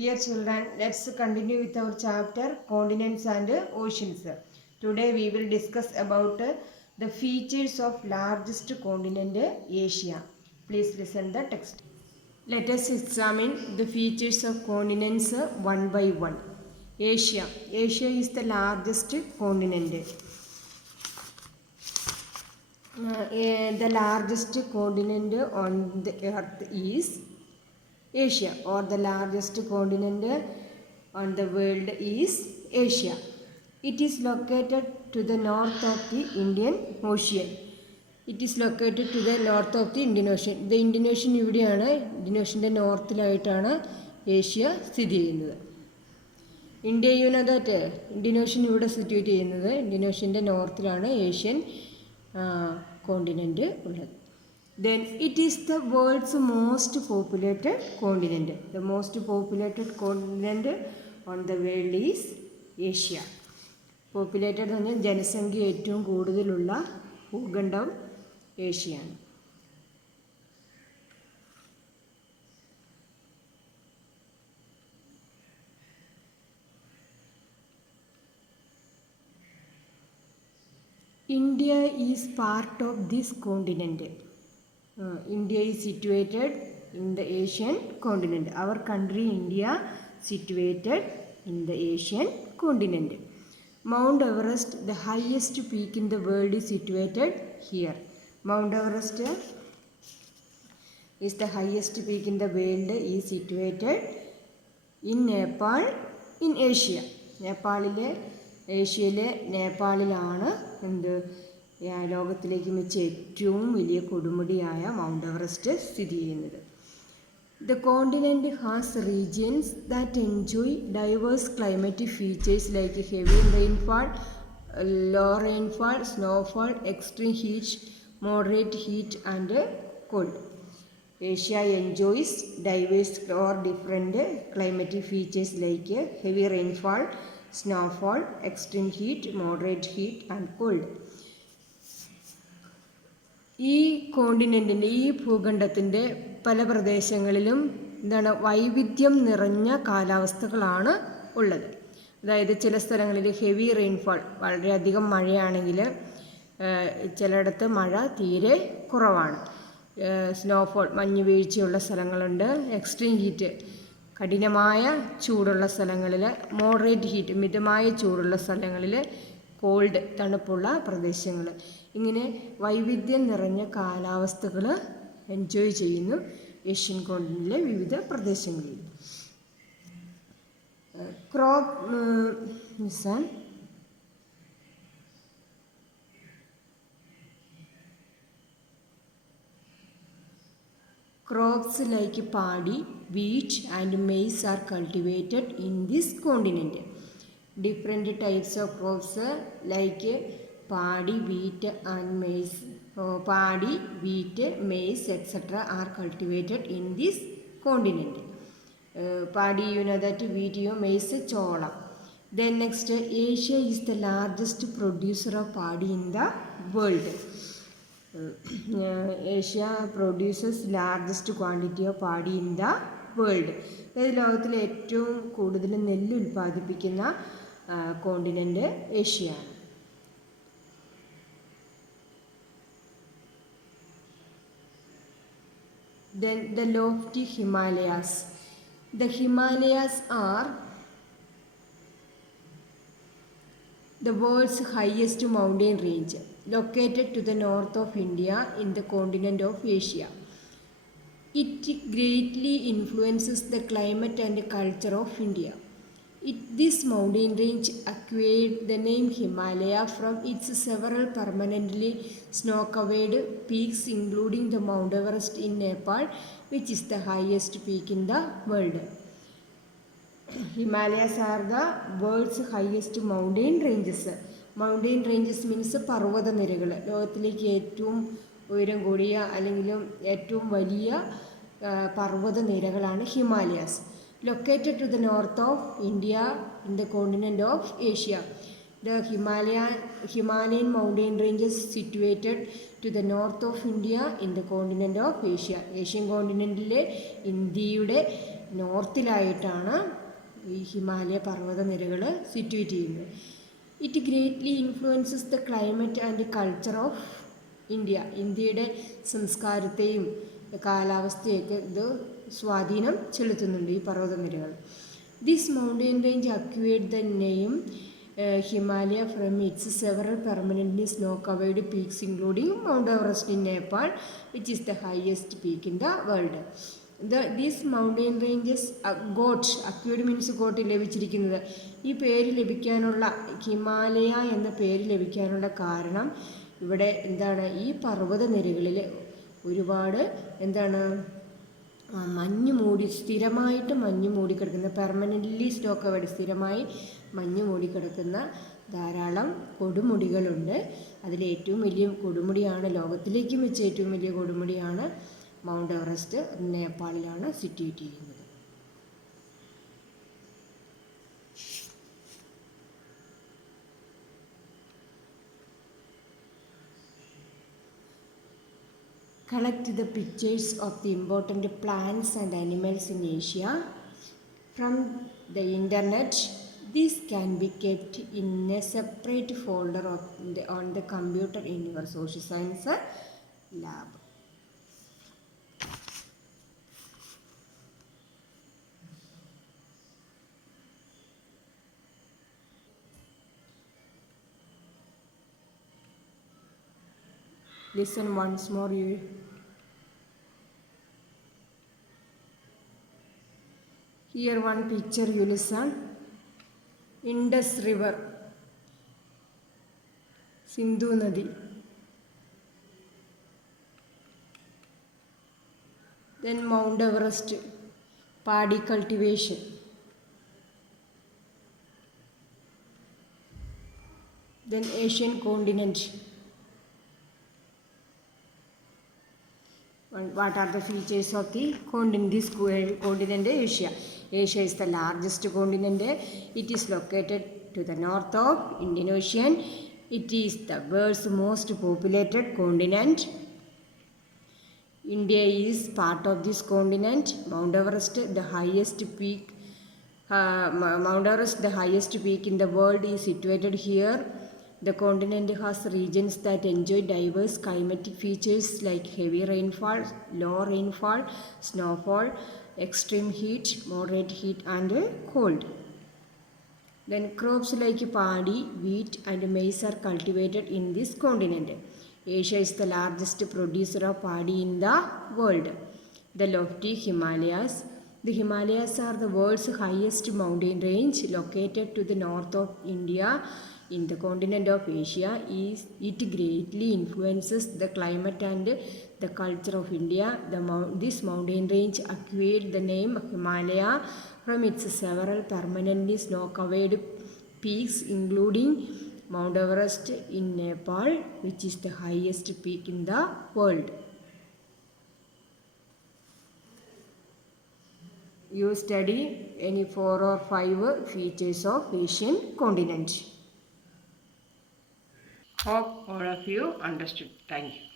Dear children, let's continue with our chapter Continents and Oceans. Today we will discuss about the features of largest continent Asia. Please listen the text. Let us examine the features of continents one by one. Asia. Asia is the largest continent. The largest continent on the earth is Asia, or the largest continent on the world is Asia. It is located to the north of the Indian Ocean. It is located to the north of the Indian Ocean. The Indian Ocean ഇവിടെയാണ്. ഇന്ത്യൻ ഓഷ്യൻ്റെ നോർത്തിലായിട്ടാണ് ഏഷ്യ സ്ഥിതി ചെയ്യുന്നത്. India you know that Indian ocean ഇവിടെ സിറ്റുവേറ്റ് ചെയ്യുന്നത്. ഇന്ത്യൻ ഓഷ്യൻ്റെ നോർത്തിലാണ് Asian continent ഉള്ളത്. Then it is the world's most populated continent. The most populated continent on the world is Asia. Populated എന്ന് പറഞ്ഞാൽ ജനസംഖ്യ ഏറ്റവും കൂടുതലുള്ള ഭൂഖണ്ഡം ഏഷ്യയാണ്. India is part of this continent. India is situated in the Asian continent. Our country India situated in the Asian continent. Mount Everest, the highest peak in the world, is situated here. Mount Everest is the highest peak in the world, is situated in Nepal in Asia. ഏഷ്യയിലെ നേപ്പാളിലാണ് എന്ത് ലോകത്തിലേക്ക് വെച്ച് ഏറ്റവും വലിയ കൊടുമുടിയായ mount Everest സ്ഥിതി ചെയ്യുന്നത്. The continent has regions that enjoy diverse climatic features like heavy rainfall, low rainfall, snowfall, extreme heat, moderate heat and cold. Asia enjoys diverse or different climatic features like heavy rainfall, snowfall, extreme heat, moderate heat and cold. ഈ കോണ്ടിനെൻറ്റിൻ്റെ ഈ ഭൂഖണ്ഡത്തിൻ്റെ പല പ്രദേശങ്ങളിലും എന്താണ് വൈവിധ്യം നിറഞ്ഞ കാലാവസ്ഥകളാണ് ഉള്ളത്. അതായത് ചില സ്ഥലങ്ങളിൽ ഹെവി റെയിൻഫാൾ, വളരെയധികം മഴയാണെങ്കിൽ ചിലയിടത്ത് മഴ തീരെ കുറവാണ്. സ്നോഫോൾ, മഞ്ഞ് വീഴ്ചയുള്ള സ്ഥലങ്ങളുണ്ട്. എക്സ്ട്രീം ഹീറ്റ്, കഠിനമായ ചൂടുള്ള സ്ഥലങ്ങളിൽ. മോഡറേറ്റ് ഹീറ്റ്, മിതമായ ചൂടുള്ള സ്ഥലങ്ങളിൽ. കോൾഡ്, തണുപ്പുള്ള പ്രദേശങ്ങൾ. ഇങ്ങനെ വൈവിധ്യം നിറഞ്ഞ കാലാവസ്ഥകൾ എൻജോയ് ചെയ്യുന്നു ഏഷ്യൻ കോണ്ടിനെൻ്റിലെ വിവിധ പ്രദേശങ്ങളിൽ. Crops like paddy, wheat and maize are cultivated in this continent. Different types of crops like paddy, wheat and maize, paddy, wheat, maize, etc. are cultivated in this continent. Paddy, you know that, wheat, maize, chola. Then next, Asia is the largest producer of paddy in the world. Asia produces largest quantity of paddy in the world. അതായത് ലോകത്തിലെ ഏറ്റവും കൂടുതൽ നെല്ല് ഉൽപ്പാദിപ്പിക്കുന്ന കോണ്ടിനെൻ്റ് ഏഷ്യയാണ്. Then the lofty Himalayas. The Himalayas are the world's highest mountain range, located to the north of India in the continent of Asia. It greatly influences the climate and culture of India. This mountain range acquired the name Himalaya from its several permanently snow-covered peaks, including the Mount Everest in Nepal, which is the highest peak in the world. Himalayas are the world's highest mountain ranges. Mountain ranges means പർവ്വത നിരകൾ. ലോകത്തിലേക്ക് ഏറ്റവും ഉയരം കൂടിയ അല്ലെങ്കിലും ഏറ്റവും വലിയ പർവ്വത നിരകളാണ് Himalayas. Located to the north of India in the continent of Asia. The Himalayan mountain ranges situated to the north of India in the continent of Asia. Asian കോണ്ടിനെൻറ്റിലെ ഇന്ത്യയുടെ നോർത്തിലായിട്ടാണ് ഈ ഹിമാലയ പർവ്വതനിരകൾ സിറ്റുവേറ്റ് ചെയ്യുന്നത്. It greatly influences the climate and culture of India. ഇന്ത്യയുടെ സംസ്കാരത്തെയും കാലാവസ്ഥയൊക്കെ ഇത് സ്വാധീനം ചെലുത്തുന്നുണ്ട് ഈ പർവ്വതനിരകൾ. This mountain range acquired the name Himalaya from its several permanently snow-covered peaks including Mount Everest in Nepal, which is the highest peak in the world. These mountain ranges got acquired means got ലഭിച്ചിരിക്കുന്നത്. ഈ പേര് ലഭിക്കാനുള്ള, ഹിമാലയ എന്ന പേര് ലഭിക്കാനുള്ള കാരണം ഇവിടെ എന്താണ്, ഈ പർവ്വതനിരകളിൽ ഒരുപാട് എന്താണ് മഞ്ഞ് മൂടി, സ്ഥിരമായിട്ട് മഞ്ഞ് മൂടിക്കിടക്കുന്ന, പെർമനൻ്റ്ലി സ്നോ കവേർഡ്, സ്ഥിരമായി മഞ്ഞ് മൂടിക്കിടക്കുന്ന ധാരാളം കൊടുമുടികളുണ്ട്. അതിലേറ്റവും വലിയ കൊടുമുടിയാണ്, ലോകത്തിലേക്കും വെച്ച് ഏറ്റവും വലിയ കൊടുമുടിയാണ് മൗണ്ട് എവറസ്റ്റ്. നേപ്പാളിലാണ് സിറ്റുവേറ്റ് ചെയ്യുന്നത്. Collect the pictures of the important plants and animals in Asia from the internet. This can be kept in a separate folder on the computer in your social science lab. Listen once more. Here one picture you listen. Indus River, Sindhu Nadi. Then Mount Everest, paddy cultivation. Then Asian continent. What are the features of the continent? This continent Asia. Asia is the largest continent. It is located to the north of Indian Ocean. It is the world's most populated continent. India is part of this continent. Mount Everest, the highest peak in the world, is situated here. The continent has regions that enjoy diverse climatic features like heavy rainfall, low rainfall, snowfall, extreme heat, moderate heat and cold. Then crops like paddy, wheat and maize are cultivated in this continent. Asia is the largest producer of paddy in the world. The lofty Himalayas. The Himalayas are the world's highest mountain range located to the north of India in the continent of Asia. It greatly influences the climate and the culture of India. This mountain range acquired the name Himalaya from its several permanently snow-covered peaks including Mount Everest in Nepal, which is the highest peak in the world. You study any 4 or 5 features of Asian continent. Hope all of you understood. Thank you.